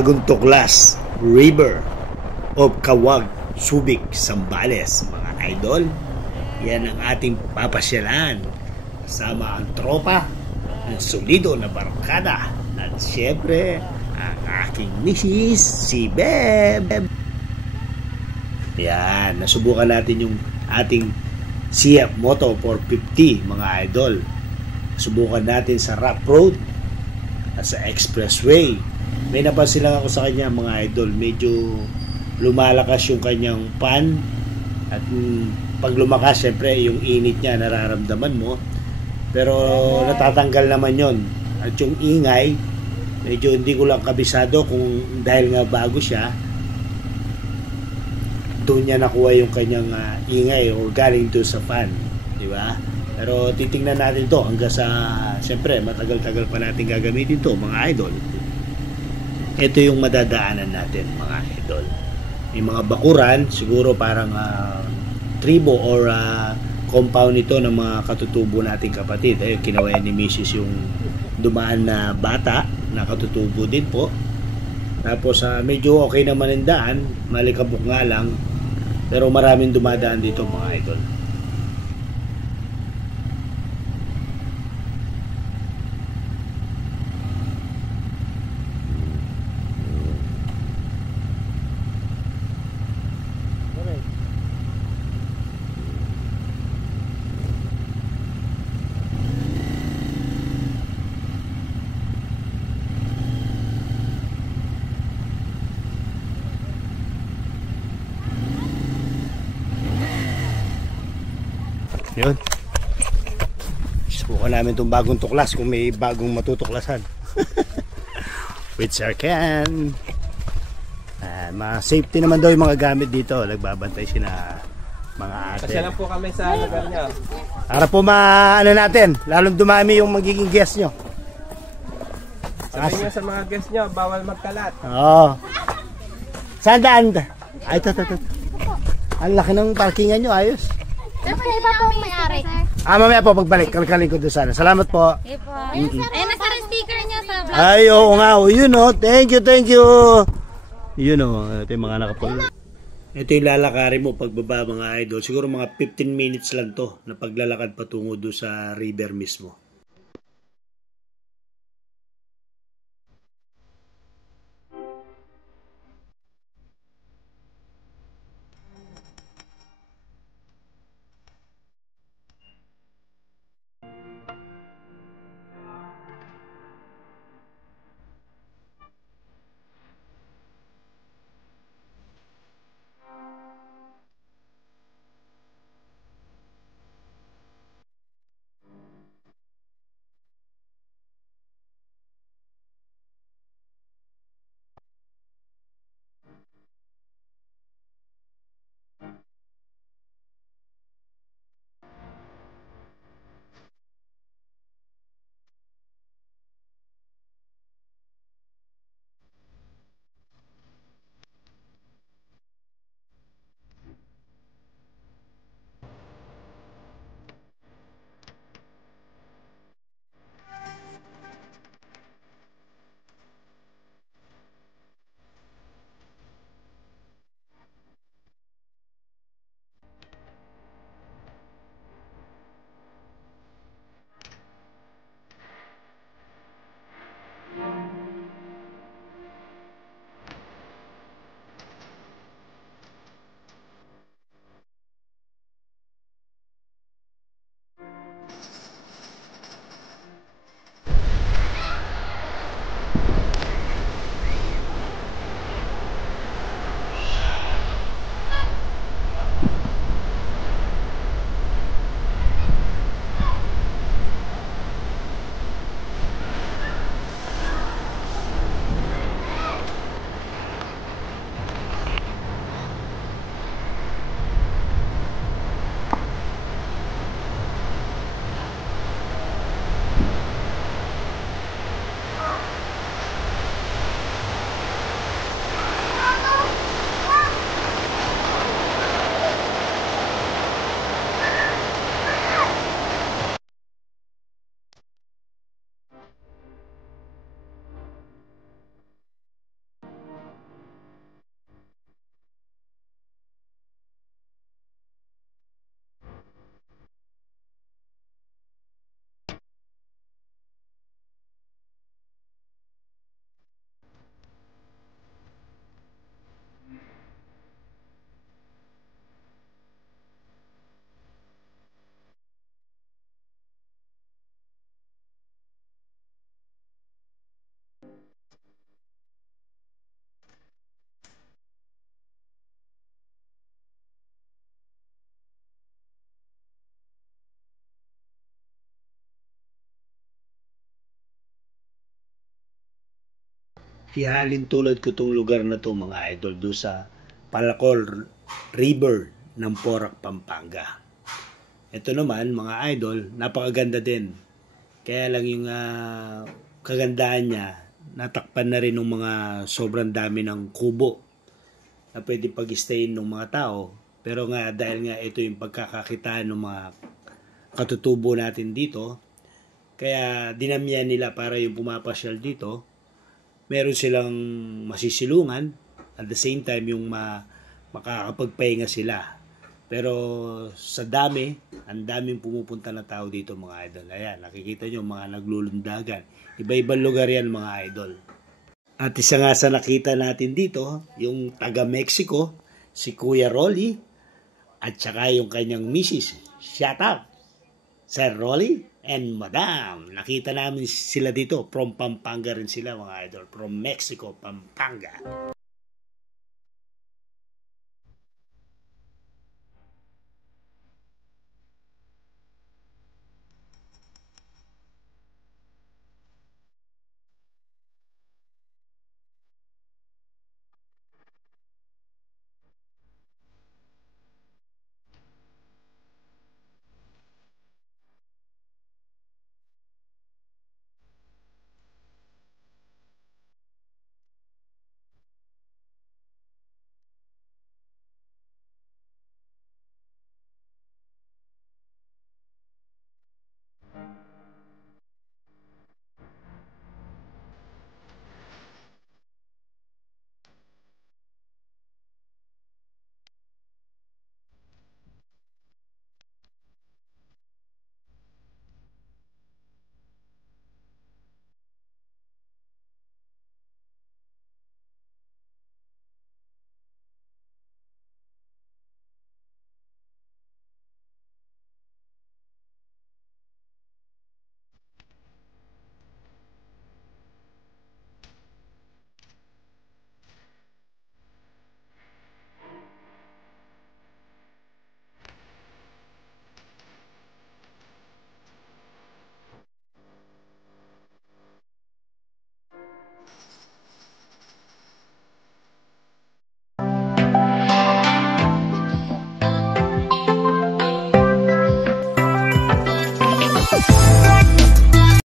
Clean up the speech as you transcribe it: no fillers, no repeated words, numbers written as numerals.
bagong tuklas, River of Kawag, Subic, Zambales, mga idol. Yan ang ating papasyalan. Kasama ang tropa, ang solido na barkada, at syempre, ang aking misis, si Beb. Yan, nasubukan natin yung ating Siap Moto 450, mga idol. Subukan natin sa rough road at sa expressway. May napansin lang ako sa kanya, mga idol, medyo lumalakas yung kanyang pan at pag lumakas, syempre yung init niya nararamdaman mo, pero natatanggal naman yon. At yung ingay, medyo hindi ko lang kabisado kung dahil nga bago siya, doon niya nakuha yung kanyang ingay o galing doon sa fan, di ba? Pero titingnan natin to hanggang sa, siyempre matagal-tagal pa natin gagamitin to, mga idol. Ito yung madadaanan natin, mga idol. May mga bakuran, siguro parang tribo or compound ito ng mga katutubo nating kapatid. Ayun, kinawayan ni Mrs. yung dumaan na bata na katutubo din po. Tapos medyo okay naman ang daan, malikabok nga lang, pero maraming dumadaan dito, mga idol. Yun. Subukan namin itong bagong tuklas kung may bagong matutuklasan. With Sir Ken. Safety naman daw yung mga gamit dito. Nagbabantay sila mga ate. Kasi lang po kami sa lugar nyo. Para po ano natin, lalong dumami yung magiging guest nyo. Sabihin nyo sa mga guest nyo, bawal magkalat. Oo. Saan daan? Ay, ito. Ang laki ng parkingan nyo, ayos. Sir, pwede ba po may-ari? Mamaya po pagbalik, kalkalin ko doon sana. Salamat po. Okay po. Ayun, nasa sticker niya sa vlog. Ay, oo nga. Yun o. Thank you. Yun o. Ito yung mga nakapal. Ito yung lalakarin mo pagbaba, mga idol. Siguro mga 15 minutes lang to na paglalakad patungo doon sa river mismo. Ihalin tulad ko tong lugar na to mga idol do sa Palacol River ng Porac, Pampanga. Ito naman mga idol, napakaganda din. Kaya lang yung kagandahan niya, natakpan na rin ng mga sobrang dami ng kubo na pwede pag-stayin ng mga tao. Pero nga dahil nga ito yung pagkakakitaan ng mga katutubo natin dito, kaya dinamihan nila para yung pumapasyal dito, meron silang masisilungan, at the same time yung makakapagpahinga sila. Pero sa dami, ang daming pumupunta na tao dito mga idol. Ayan, nakikita nyo mga naglulundagan. Iba-ibang lugar yan mga idol. At isa nga sa nakita natin dito, yung taga-Mexico, si Kuya Rolly, at saka yung kanyang misis. Shout out! Sir Rolly and Madam. Nakita namin sila dito. From Pampanga rin sila mga idol. From Mexico, Pampanga.